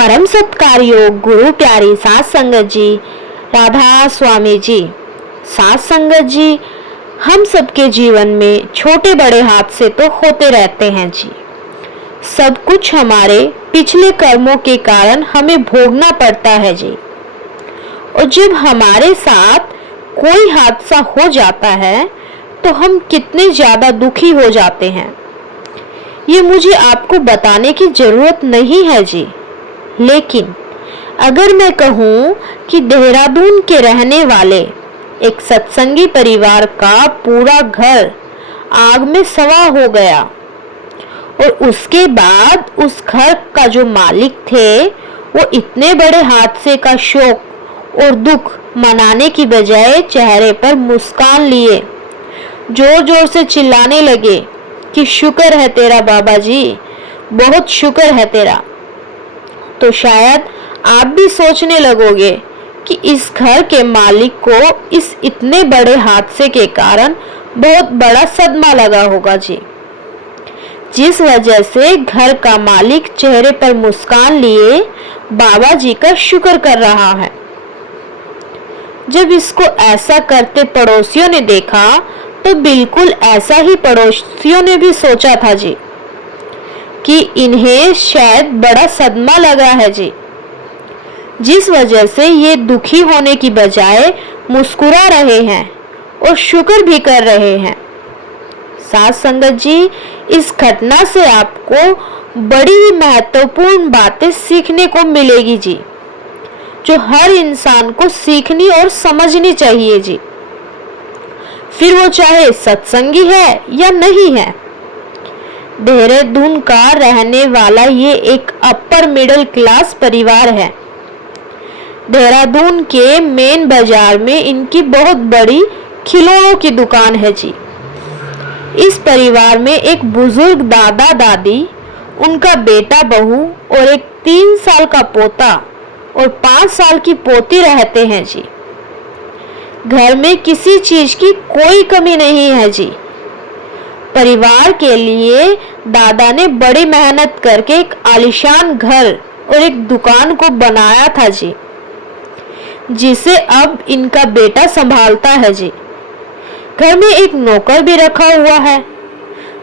परम सत्कार योग गुरु प्यारी सात संगत जी, राधा स्वामी जी। सात संगत जी, हम सबके जीवन में छोटे बड़े हादसे तो होते रहते हैं जी। सब कुछ हमारे पिछले कर्मों के कारण हमें भोगना पड़ता है जी। और जब हमारे साथ कोई हादसा हो जाता है तो हम कितने ज्यादा दुखी हो जाते हैं, ये मुझे आपको बताने की जरूरत नहीं है जी। लेकिन अगर मैं कहूँ कि देहरादून के रहने वाले एक सत्संगी परिवार का पूरा घर आग में सवा हो गया और उसके बाद उस घर का जो मालिक थे वो इतने बड़े हादसे का शोक और दुख मनाने की बजाय चेहरे पर मुस्कान लिए जोर जोर से चिल्लाने लगे कि शुक्र है तेरा बाबा जी, बहुत शुक्र है तेरा। तो शायद आप भी सोचने लगोगे कि इस घर के मालिक को इस इतने बड़े हादसे के कारण बहुत बड़ा सदमा लगा होगा जी, जिस वजह से घर का मालिक चेहरे पर मुस्कान लिए बाबा जी का शुक्र कर रहा है। जब इसको ऐसा करते पड़ोसियों ने देखा तो बिल्कुल ऐसा ही पड़ोसियों ने भी सोचा था जी कि इन्हें शायद बड़ा सदमा लगा है जी, जिस वजह से ये दुखी होने की बजाय मुस्कुरा रहे हैं और शुक्र भी कर रहे हैं। साथ संगत जी, इस घटना से आपको बड़ी ही महत्वपूर्ण बातें सीखने को मिलेगी जी, जो हर इंसान को सीखनी और समझनी चाहिए जी, फिर वो चाहे सत्संगी है या नहीं है। देहरादून का रहने वाला ये एक अपर मिडिल क्लास परिवार है। देहरादून के मेन बाजार में इनकी बहुत बड़ी खिलौनों की दुकान है जी। इस परिवार में एक बुजुर्ग दादा दादी, उनका बेटा बहू और एक 3 साल का पोता और 5 साल की पोती रहते हैं जी। घर में किसी चीज की कोई कमी नहीं है जी। परिवार के लिए दादा ने बड़ी मेहनत करके एक आलीशान घर और एक दुकान को बनाया था जी, जिसे अब इनका बेटा संभालता है जी। घर में एक नौकर भी रखा हुआ है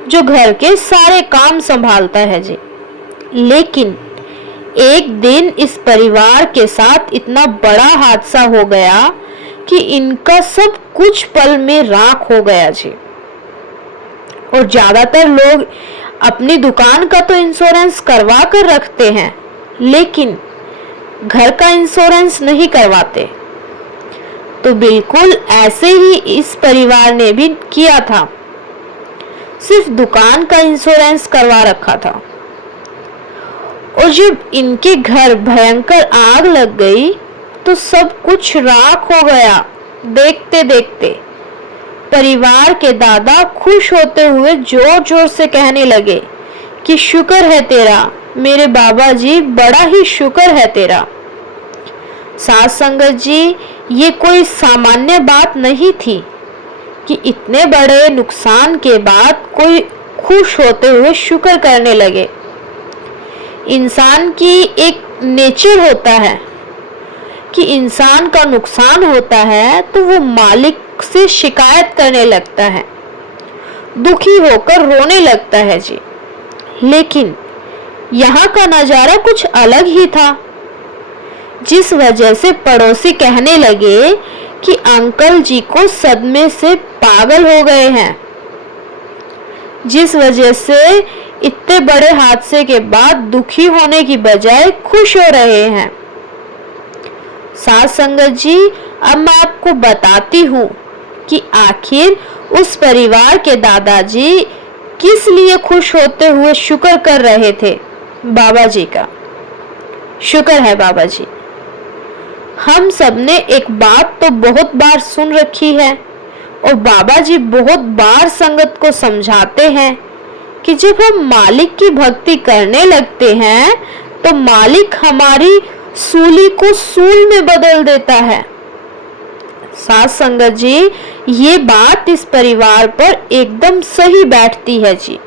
जो घर के सारे काम संभालता है जी। लेकिन एक दिन इस परिवार के साथ इतना बड़ा हादसा हो गया कि इनका सब कुछ पल में राख हो गया जी। और ज्यादातर लोग अपनी दुकान का तो इंश्योरेंस करवा कर रखते हैं, लेकिन घर का इंश्योरेंस नहीं करवाते। तो बिल्कुल ऐसे ही इस परिवार ने भी किया था, सिर्फ दुकान का इंश्योरेंस करवा रखा था। और जब इनके घर भयंकर आग लग गई तो सब कुछ राख हो गया। देखते देखते परिवार के दादा खुश होते हुए जोर जोर से कहने लगे कि शुक्र है तेरा मेरे बाबा जी, बड़ा ही शुक्र है तेरा। साथ संगत जी, ये कोई सामान्य बात नहीं थी कि इतने बड़े नुकसान के बाद कोई खुश होते हुए शुक्र करने लगे। इंसान की एक नेचर होता है कि इंसान का नुकसान होता है तो वो मालिक से शिकायत करने लगता है, दुखी होकर रोने लगता है जी। लेकिन यहाँ का नजारा कुछ अलग ही था, जिस वजह से पड़ोसी कहने लगे कि अंकल जी को सदमे से पागल हो गए हैं, जिस वजह से इतने बड़े हादसे के बाद दुखी होने की बजाय खुश हो रहे हैं। साथ संगत जी, अब मैं आपको बताती हूँ कि आखिर उस परिवार के दादाजी किस लिए खुश होते हुए शुक्र कर रहे थे बाबा जी का। शुक्र है बाबा जी। हम सबने एक बात तो बहुत बार सुन रखी है और बाबा जी बहुत बार संगत को समझाते हैं कि जब हम मालिक की भक्ति करने लगते हैं तो मालिक हमारी सूली को सूल में बदल देता है। साथ संगत जी, ये बात इस परिवार पर एकदम सही बैठती है जी।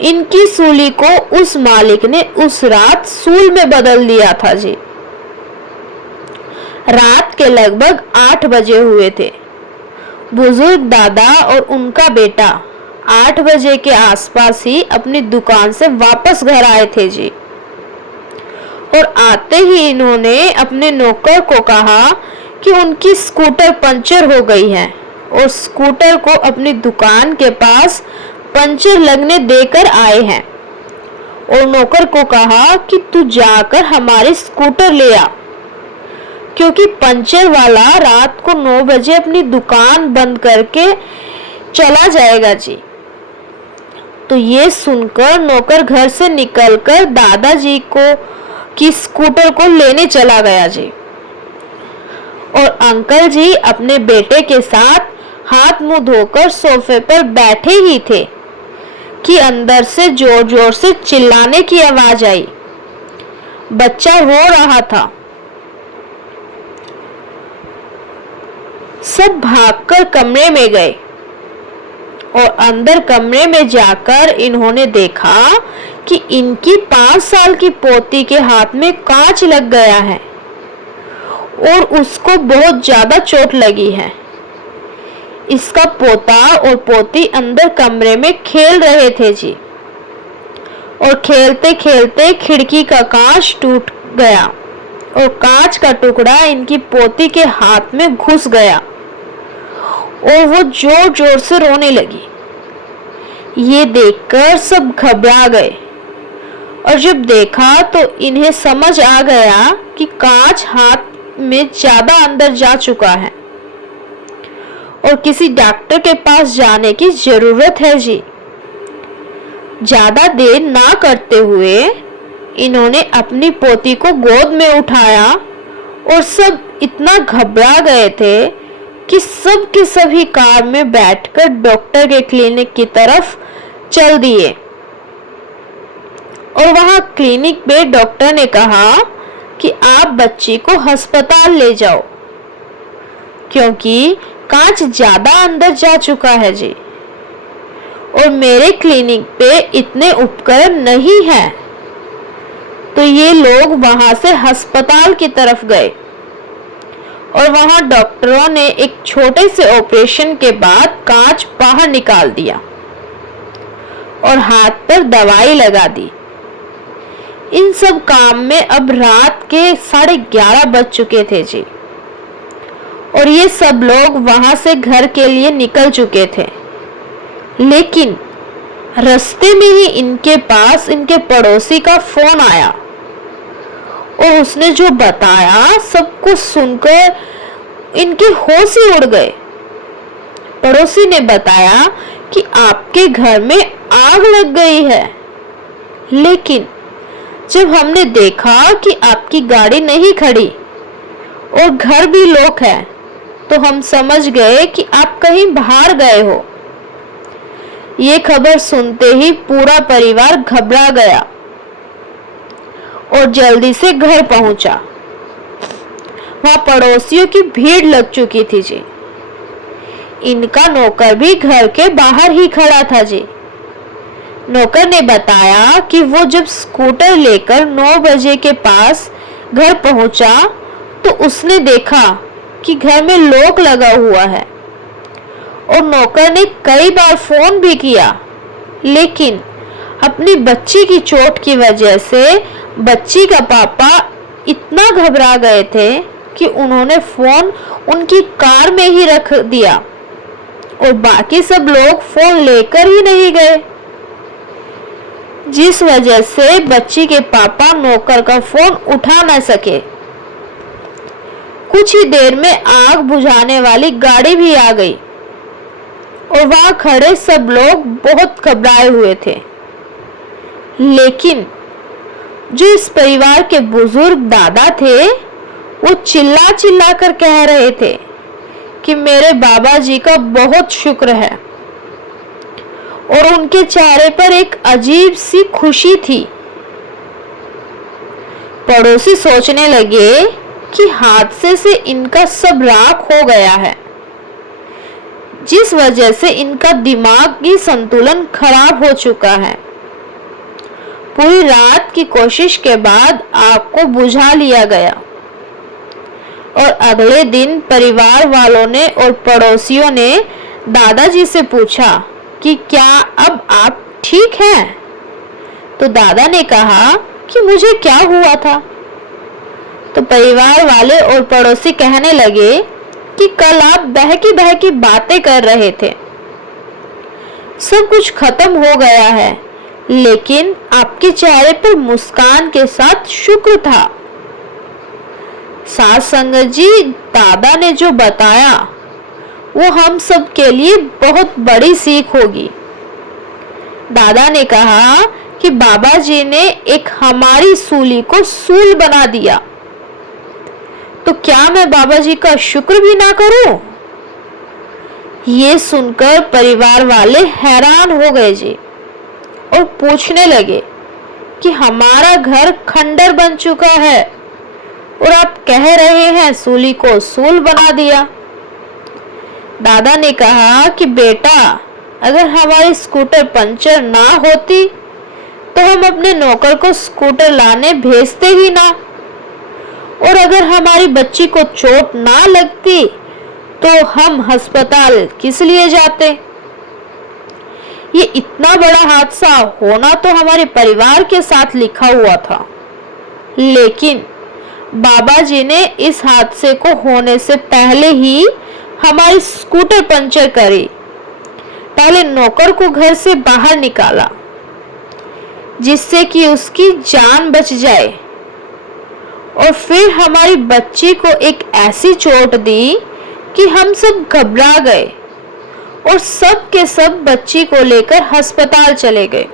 इनकी सूली को उस मालिक ने उस रात सूल में बदल दिया था जी। रात के लगभग 8 बजे हुए थे। बुजुर्ग दादा और उनका बेटा 8 बजे के आसपास ही अपनी दुकान से वापस घर आए थे जी। और आते ही इन्होंने अपने नौकर को कहा कि उनकी स्कूटर पंचर हो गई है और स्कूटर को अपनी दुकान के पास पंचर लगने देकर आए हैं। और नौकर को कहा कि तू जाकर हमारी स्कूटर ले आ, क्योंकि पंचर वाला रात को 9 बजे अपनी दुकान बंद करके चला जाएगा जी। तो ये सुनकर नौकर घर से निकलकर दादाजी की स्कूटर को लेने चला गया जी। और अंकल जी अपने बेटे के साथ हाथ मुंह धोकर सोफे पर बैठे ही थे कि अंदर से जोर जोर से चिल्लाने की आवाज आई। बच्चा रो रहा था। सब भागकर कमरे में गए और अंदर कमरे में जाकर इन्होंने देखा कि इनकी 5 साल की पोती के हाथ में कांच लग गया है और उसको बहुत ज्यादा चोट लगी है। इसका पोता और पोती अंदर कमरे में खेल रहे थे जी। और खेलते खेलते खिड़की का कांच टूट गया और कांच का टुकड़ा इनकी पोती के हाथ में घुस गया और वो जोर जोर से रोने लगी। ये देखकर सब घबरा गए और जब देखा तो इन्हें समझ आ गया कि कांच हाथ में ज्यादा अंदर जा चुका है और किसी डॉक्टर के पास जाने की जरूरत है जी। ज्यादा देर ना करते हुए इन्होंने अपनी पोती को गोद में उठाया और सब इतना घबरा गए थे कि सब के सभी कार में बैठकर डॉक्टर के क्लिनिक की तरफ चल दिए। और वहां क्लिनिक पे डॉक्टर ने कहा कि आप बच्ची को अस्पताल ले जाओ, क्योंकि कांच ज्यादा अंदर जा चुका है जी। और मेरे क्लिनिक पे इतने उपकरण नहीं हैं। तो ये लोग वहां से अस्पताल की तरफ गए और वहां डॉक्टरों ने एक छोटे से ऑपरेशन के बाद कांच बाहर निकाल दिया और हाथ पर दवाई लगा दी। इन सब काम में अब रात के 11:30 बज चुके थे जी। और ये सब लोग वहां से घर के लिए निकल चुके थे। लेकिन रास्ते में ही इनके पास इनके पड़ोसी का फोन आया और उसने जो बताया सब कुछ सुनकर इनके होश ही उड़ गए। पड़ोसी ने बताया कि आपके घर में आग लग गई है, लेकिन जब हमने देखा कि आपकी गाड़ी नहीं खड़ी और घर भी लॉक है तो हम समझ गए कि आप कहीं बाहर गए हो। ये खबर सुनते ही पूरा परिवार घबरा गया और जल्दी से घर पहुंचा। वहां पड़ोसियों की भीड़ लग चुकी थी जी। इनका नौकर भी घर के बाहर ही खड़ा था जी। नौकर ने बताया कि वो जब स्कूटर लेकर 9 बजे के पास घर पहुंचा तो उसने देखा कि घर में लॉक लगा हुआ है। और नौकर ने कई बार फोन भी किया, लेकिन अपनी बच्ची की चोट की वजह से बच्ची का पापा इतना घबरा गए थे कि उन्होंने फोन उनकी कार में ही रख दिया और बाकी सब लोग फोन लेकर ही नहीं गए, जिस वजह से बच्ची के पापा नौकर का फोन उठा न सके। कुछ ही देर में आग बुझाने वाली गाड़ी भी आ गई और वहां खड़े सब लोग बहुत घबराए हुए थे। लेकिन जो इस परिवार के बुजुर्ग दादा थे वो चिल्ला चिल्ला कर कह रहे थे कि मेरे बाबा जी का बहुत शुक्र है। और उनके चेहरे पर एक अजीब सी खुशी थी। पड़ोसी सोचने लगे कि हादसे से इनका सब राख हो गया है, जिस वजह से इनका दिमागी संतुलन खराब हो चुका है पूरी रात की कोशिश के बाद आग को बुझा लिया गया और अगले दिन परिवार वालों ने और पड़ोसियों ने दादाजी से पूछा कि क्या अब आप ठीक हैं? तो दादा ने कहा कि मुझे क्या हुआ था? तो परिवार वाले और पड़ोसी कहने लगे कि कल आप बहकी बातें कर रहे थे, सब कुछ खत्म हो गया है, लेकिन आपके चेहरे पर मुस्कान के साथ शुक्र था। साथ संगत जी, दादा ने जो बताया वो हम सब के लिए बहुत बड़ी सीख होगी। दादा ने कहा कि बाबा जी ने एक हमारी सूली को सूल बना दिया, तो क्या मैं बाबा जी का शुक्र भी ना करूं? ये सुनकर परिवार वाले हैरान हो गए जी और पूछने लगे कि हमारा घर खंडर बन चुका है और आप कह रहे हैं सूली को सूल बना दिया। दादा ने कहा कि बेटा, अगर हमारी स्कूटर पंचर ना होती तो हम अपने नौकर को स्कूटर लाने भेजते ही ना, और अगर हमारी बच्ची को चोट ना लगती तो हम अस्पताल किस लिए जाते? ये इतना बड़ा हादसा होना तो हमारे परिवार के साथ लिखा हुआ था, लेकिन बाबा जी ने इस हादसे को होने से पहले ही हमारी स्कूटर पंचर करी। पहले नौकर को घर से बाहर निकाला जिससे कि उसकी जान बच जाए, और फिर हमारी बच्ची को एक ऐसी चोट दी कि हम सब घबरा गए और सब के सब बच्ची को लेकर अस्पताल चले गए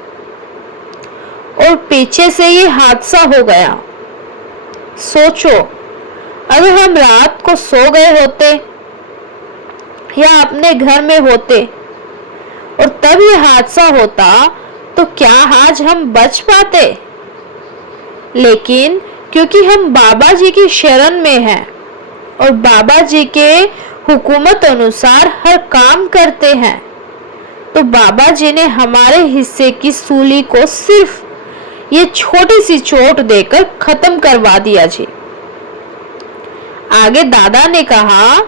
और पीछे से ये हादसा हो गया। सोचो, अगर हम रात को सो गए होते या अपने घर में होते और तब ये हादसा होता तो क्या आज हम बच पाते? लेकिन क्योंकि हम बाबा जी की शरण में हैं और बाबा जी के हुकूमत अनुसार हर काम करते हैं, तो बाबा जी ने हमारे हिस्से की सूली को सिर्फ ये छोटी सी चोट देकर खत्म करवा दिया जी। आगे दादा ने कहा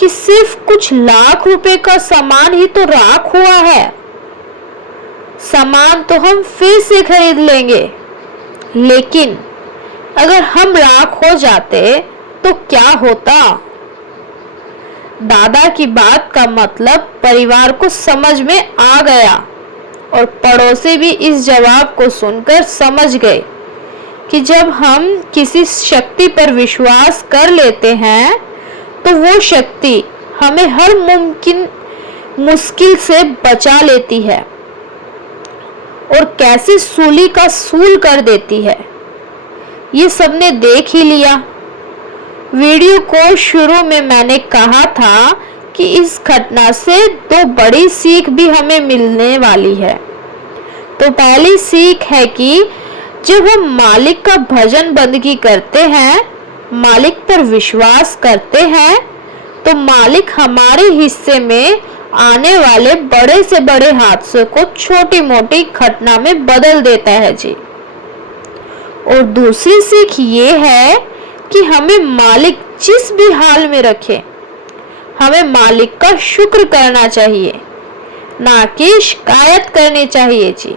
कि सिर्फ कुछ लाख रुपए का सामान ही तो राख हुआ है, सामान तो हम फिर से खरीद लेंगे, लेकिन अगर हम राख हो जाते तो क्या होता? दादा की बात का मतलब परिवार को समझ में आ गया और पड़ोसी भी इस जवाब को सुनकर समझ गए कि जब हम किसी शक्ति पर विश्वास कर लेते हैं तो वो शक्ति हमें हर मुश्किल से बचा लेती है और कैसे सूली का सूल कर देती है। ये सबने देख ही लिया। वीडियो को शुरू में मैंने कहा था कि इस घटना से दो बड़ी सीख भी हमें मिलने वाली है। तो पहली सीख है कि जब हम मालिक का भजन बंदगी करते हैं, मालिक पर विश्वास करते हैं, तो मालिक हमारे हिस्से में आने वाले बड़े से बड़े हादसों को छोटी मोटी घटना में बदल देता है जी। और दूसरी सीख ये है कि हमें मालिक जिस भी हाल में रखे, हमें मालिक का शुक्र करना चाहिए, ना कि शिकायत करनी चाहिए जी।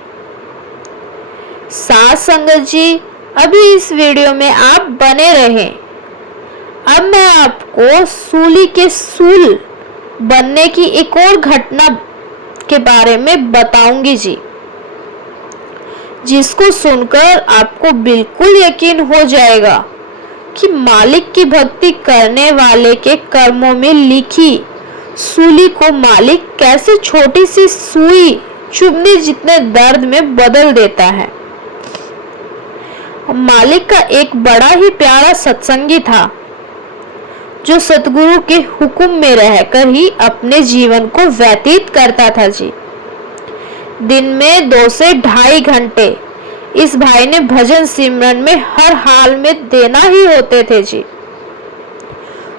साथ संगत जी, अभी इस वीडियो में आप बने रहें। अब मैं आपको सूली के सूल बनने की एक और घटना के बारे में बताऊंगी जी, जिसको सुनकर आपको बिल्कुल यकीन हो जाएगा कि मालिक की भक्ति करने वाले के कर्मों में लिखी सूली को मालिक कैसे छोटी सी सुई चुभने जितने दर्द में बदल देता है। मालिक का एक बड़ा ही प्यारा सत्संगी था जो सतगुरु के हुक्म में रहकर ही अपने जीवन को व्यतीत करता था जी। दिन में 2 से 2.5 घंटे इस भाई ने भजन सिमरन में हर हाल में देना ही होते थे जी।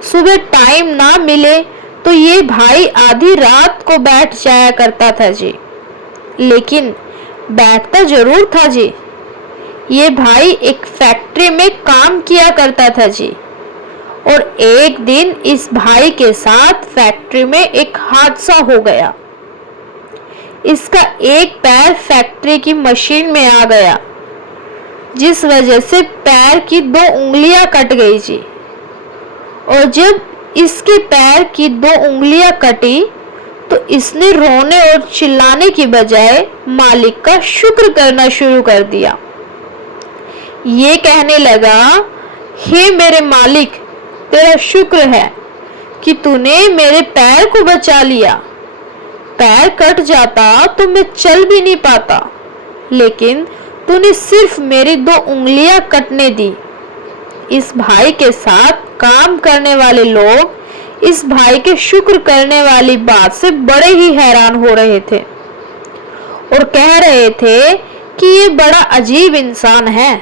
सुबह टाइम ना मिले तो ये भाई आधी रात को बैठ जाया करता था जी, लेकिन बैठता जरूर था जी। ये भाई एक फैक्ट्री में काम किया करता था जी। और एक दिन इस भाई के साथ फैक्ट्री में एक हादसा हो गया। इसका एक पैर फैक्ट्री की मशीन में आ गया, जिस वजह से पैर की 2 उंगलियां कट गई जी। और जब इसके पैर की 2 उंगलियां कटी तो इसने रोने और चिल्लाने की बजाय मालिक का शुक्र करना शुरू कर दिया। ये कहने लगा, हे मेरे मालिक, तेरा शुक्र है कि तूने मेरे पैर को बचा लिया। पैर कट जाता तो मैं चल भी नहीं पाता, लेकिन तूने सिर्फ मेरी 2 उंगलियां कटने दी। इस भाई के साथ काम करने वाले लोग इस भाई के शुक्र करने वाली बात से बड़े ही हैरान हो रहे थे और कह रहे थे कि ये बड़ा अजीब इंसान है।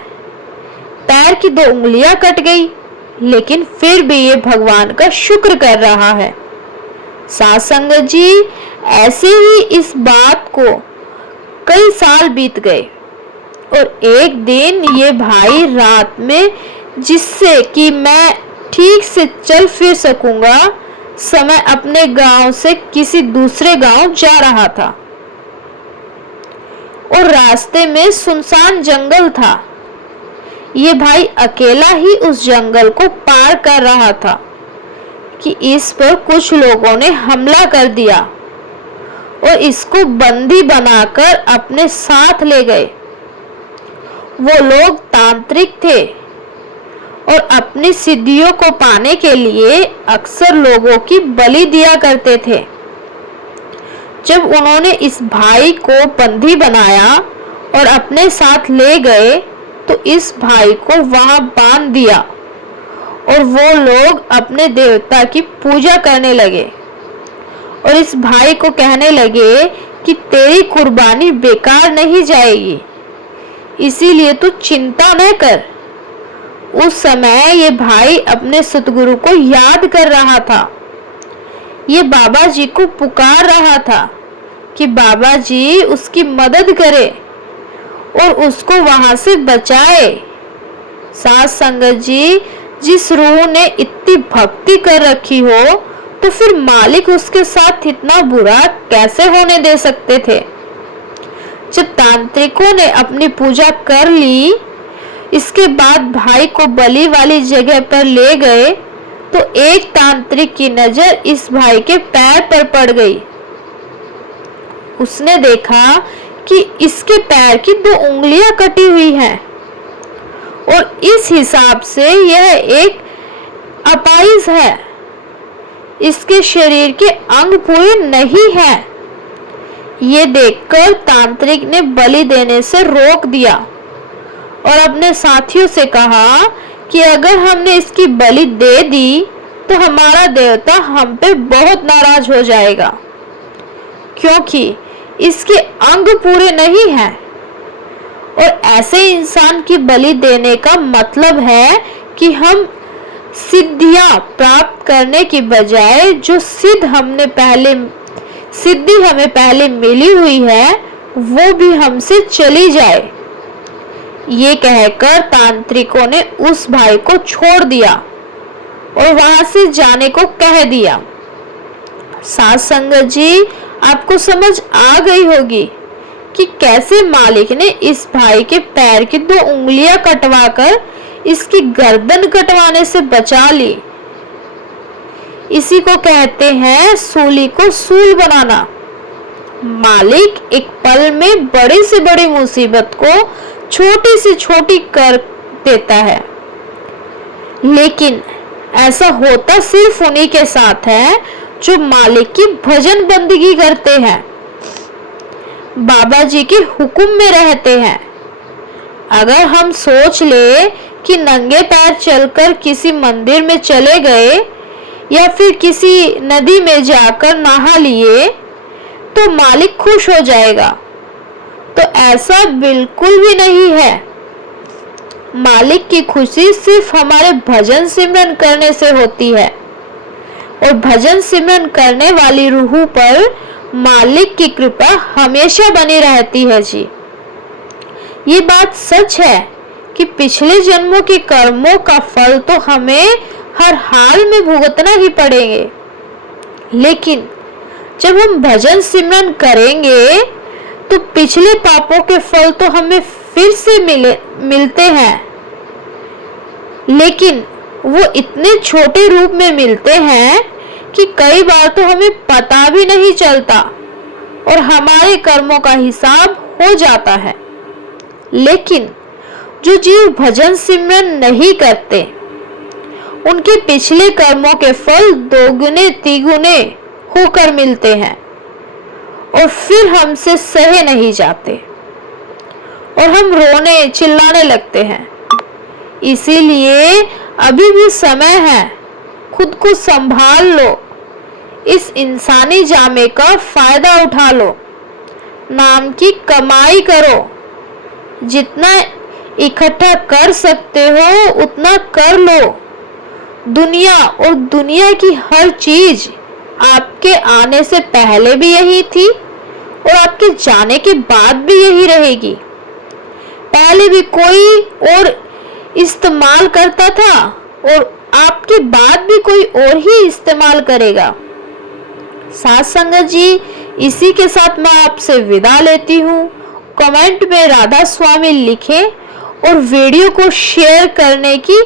पैर की 2 उंगलियां कट गई, लेकिन फिर भी ये भगवान का शुक्र कर रहा है। साथ संगत जी, ऐसे ही इस बात को कई साल बीत गए और एक दिन ये भाई रात में, जिससे कि मैं ठीक से चल फिर सकूंगा, समय अपने गांव से किसी दूसरे गांव जा रहा था और रास्ते में सुनसान जंगल था। ये भाई अकेला ही उस जंगल को पार कर रहा था कि इस पर कुछ लोगों ने हमला कर दिया और इसको बंदी बनाकर अपने साथ ले गए। वो लोग तांत्रिक थे और अपनी सिद्धियों को पाने के लिए अक्सर लोगों की बलि दिया करते थे। जब उन्होंने इस भाई को बंदी बनाया और अपने साथ ले गए तो इस भाई को वहां बांध दिया और वो लोग अपने देवता की पूजा करने लगे और इस भाई को कहने लगे कि तेरी कुर्बानी बेकार नहीं जाएगी, इसीलिए तू चिंता न कर। उस समय ये भाई अपने सतगुरु को याद कर रहा था। ये बाबा जी को पुकार रहा था कि बाबा जी उसकी मदद करे और उसको वहां से बचाए। साथ संगत जी, जिस रूह ने इतनी भक्ति कर रखी हो तो फिर मालिक उसके साथ इतना बुरा कैसे होने दे सकते थे। जब तांत्रिकों ने अपनी पूजा कर ली, इसके बाद भाई को बलि वाली जगह पर ले गए तो एक तांत्रिक की नजर इस भाई के पैर पर पड़ गई। उसने देखा कि इसके पैर की 2 उंगलियां कटी हुई हैं और इस हिसाब से यह एक अपाहिज है। इसके शरीर के अंग पूरे नहीं हैं। ये देखकर तांत्रिक ने बलि देने से रोक दिया और अपने साथियों से कहा कि अगर हमने इसकी बलि दे दी तो हमारा देवता हम पे बहुत नाराज हो जाएगा, क्योंकि इसके अंग पूरे नहीं हैं और ऐसे इंसान की बलि देने का मतलब है कि हम सिद्धियां प्राप्त करने की बजाय जो सिद्धि हमें पहले मिली हुई है वो भी हमसे चली जाए। ये कहकर तांत्रिकों ने उस भाई को छोड़ दिया और वहां से जाने को कह दिया। साथ संगत जी, आपको समझ आ गई होगी कि कैसे मालिक ने इस भाई के पैर की 2 उंगलियां कटवाकर इसकी गर्दन कटवाने से बचा ली। इसी को कहते हैं सूली को सूल बनाना। मालिक एक पल में बड़ी से बड़ी मुसीबत को छोटी से छोटी कर देता है, लेकिन ऐसा होता सिर्फ उन्हीं के साथ है जो मालिक की भजन बंदगी करते हैं, बाबा जी के हुक्म में रहते हैं। अगर हम सोच ले कि नंगे पैर चलकर किसी मंदिर में चले गए या फिर किसी नदी में जाकर नहा लिए तो मालिक खुश हो जाएगा, तो ऐसा बिल्कुल भी नहीं है। मालिक की खुशी सिर्फ हमारे भजन सिमरन करने से होती है और भजन सिमरन करने वाली रूह पर मालिक की कृपा हमेशा बनी रहती है जी। ये बात सच है कि पिछले जन्मों के कर्मों का फल तो हमें हर हाल में भुगतना ही पड़ेंगे, लेकिन जब हम भजन सिमरन करेंगे तो पिछले पापों के फल तो हमें फिर से मिलते हैं, लेकिन वो इतने छोटे रूप में मिलते हैं कि कई बार तो हमें पता भी नहीं चलता और हमारे कर्मों का हिसाब हो जाता है। लेकिन जो जीव भजन सिमरन नहीं करते, उनके पिछले कर्मों के फल दोगुने तिगुने होकर मिलते हैं और फिर हमसे सहे नहीं जाते और हम रोने चिल्लाने लगते हैं। इसीलिए अभी भी समय है, खुद को संभाल लो, इस इंसानी जामे का फायदा उठा लो, नाम की कमाई करो, जितना इकट्ठा कर सकते हो उतना कर लो। दुनिया और दुनिया की हर चीज आपके आने से पहले भी यही थी और आपके जाने के बाद भी यही रहेगी। पहले भी कोई और इस्तेमाल करता था और आपके बाद भी कोई और ही इस्तेमाल करेगा। साथ संगत जी, इसी के साथ मैं आपसे विदा लेती हूँ। कमेंट में राधा स्वामी लिखें और वीडियो को शेयर करने की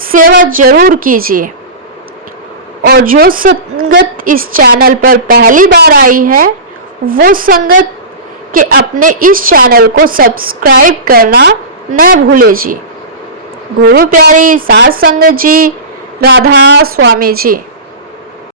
सेवा जरूर कीजिए। और जो संगत इस चैनल पर पहली बार आई है, वो संगत के अपने इस चैनल को सब्सक्राइब करना न भूले जी। गुरु प्यारी साथ संगत जी, राधा स्वामी जी।